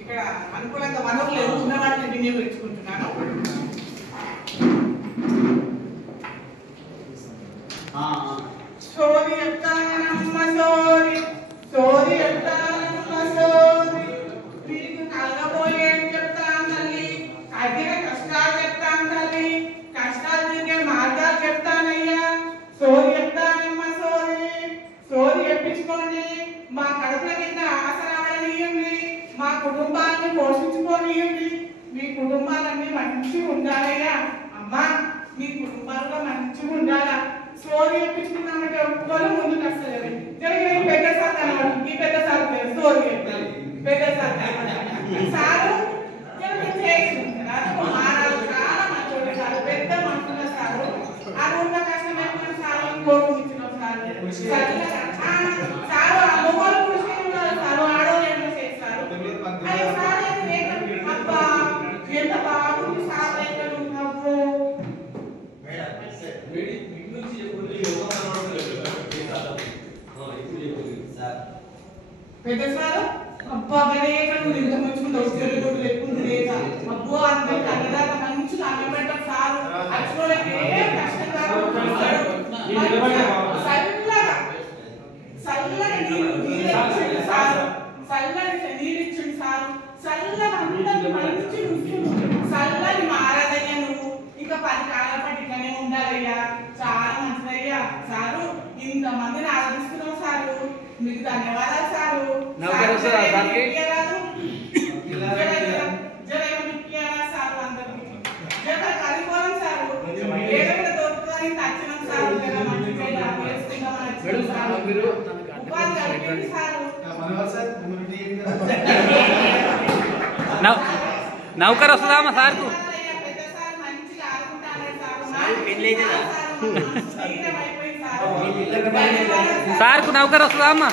ఇక్కడ అనుకూలంగా వనరులు ఉన్న వాటిని వినియోగించుకుంటున్నాను. సోరి ఎత్తానమ్మ సోరి సోరి ఎత్తానమ్మ సోరి మీకు కలగబోయే చెప్తాను తల్లి, కఠిన కష్టాలు చెప్తాను తల్లి, కష్టాలు తిరిగే మార్గాలు చెప్తానయ్యా. సోరి ఎత్తానమ్మ సోరి సోరి ఎప్పించుకోండి, మా కడుపుల కింద ఆసరావడనియండి, మా కుటుంబాలను పోషించుకోనియండి. మీ కుటుంబాలన్నీ మంచిగా ఉండాలయ్యా. అమ్మా మీ కుటుంబాల్లో మంచిగా ఉండాలా. సోరి ఎప్పించుకున్నామంటే ఒప్పుకోవాలి, ముందుకు వస్తలేదు. జరిగిన ఈ పెద్ద సార్ కనబడి ఈ పెద్ద సార్ సోరి చెప్తారు, పెద్ద సార్ సారు మారాలు చాలా మంచి సారు, పెద్ద మనుషుల సారు. ఆ ఉన్న కష్టం ఎక్కువ సారు ఇంకోటి ఇచ్చిన సారు సారు ఆ మొగలు కృషి ఉన్నారు సారు, ఆడవాళ్ళు ఏమో చేస్తారు. అబ్బా ఎంత బాగుంది సార్ దగ్గర ఉన్నప్పుడు. పెద్ద సార్ అబ్బా గరేగా నువ్వు ఇంత మంచిగా ఉద్యోగులు లేకుండా లేదా అబ్బో అందరికి అన్నదాకా మంచిగా అన్నం పెట్టడం సారు. అక్షరాలకి ఏ కష్టం కాదు, చల్లగా నీళ్ళు సారు, చల్లని నీళ్ళు ఇచ్చింది సారు, చల్లగా అందరికి మంచి చల్లని మారదయ్యా. నువ్వు ఇంకా 10 కాలాల పాటు ఇట్లానే ఉండాలయ్యా. చాలా మంచిదయ్యా సారు, ఇంతమందిని ఆరాధిస్తున్నావు సారు, మీకు ధన్యవాదాలు సారు. నౌకర్ వస్తుందమ్మా సార్కు, సార్కు నౌకర్ వస్తుందా అమ్మా?